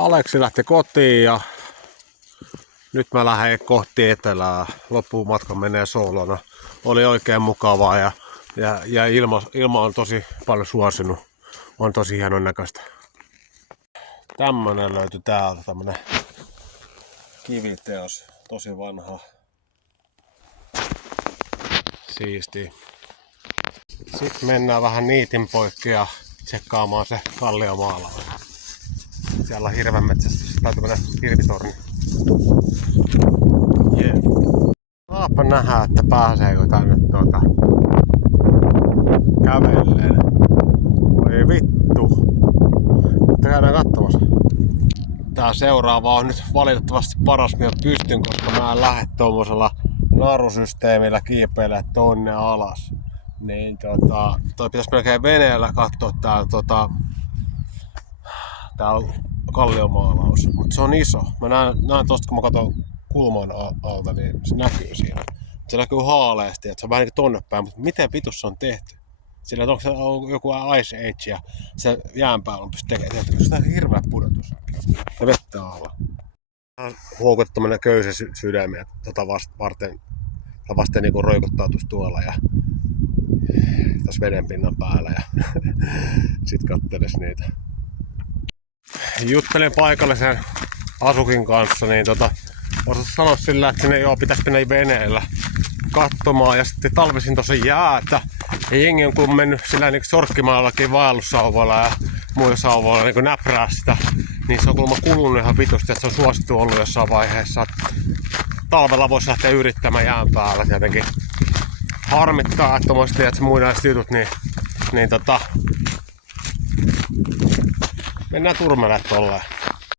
Aleksi lähti kotiin ja nyt mä lähden kohti etelää. Loppumatka menee soolona. Oli oikein mukavaa ja ilma on tosi paljon suosinut. On tosi hienon näköistä. Tämmönen löytyi täältä, tämmönen kiviteos. Tosi vanha. Siisti. Sitten mennään vähän niitin poikki ja tsekkaamaan se kalliomaalaus. Siellä on hirvenmetsästys tai tämmönen hirvitorni. Yeah. Saapa nähdä, että pääseekö tänne kävelleen. Voi vittu. Mutta käydään katsomassa. Tää seuraava on nyt valitettavasti paras, mitä pystyn, koska mä en lähde tommosella narusysteemillä kiipeilemään tonne alas. Niin toi pitäis melkein veneellä katsoa tää kalliomaalaus. Mut se on iso. Mä näen tosta, kun mä katson kulman alta, niin se näkyy siinä. Se näkyy haaleasti, että se on vähän niin kuin tonne päin, mutta miten vitus se on tehty? Sillä onko se joku Ice Age ja se jään päällä on pysty tekemään. Se on hirveä pudotus. Ja vettä alla. Huokut tämmönen köysä sydämiä vasten niinku roikottaa tuolla ja tässä vedenpinnan päällä ja sit katteles niitä. Juttelin paikallisen asukin kanssa, niin osas sanoa sillä, että sinne pitäisi mennä veneellä katsomaan ja sitten talvisin tossa jäätä. Ja jengi on kun mennyt sillä niin sorkkimaallakin vaellussauvoilla ja muilla sauvoilla niin näprää sitä, niin se on kuulemma kulunut ihan vitusti, että se on suosittu ollut jossain vaiheessa. Talvella voisi lähteä yrittämään jään päällä tietenkin. Harmittaa, että tommoset että muinaiset jutut, niin mennään turmelemaan tolleen.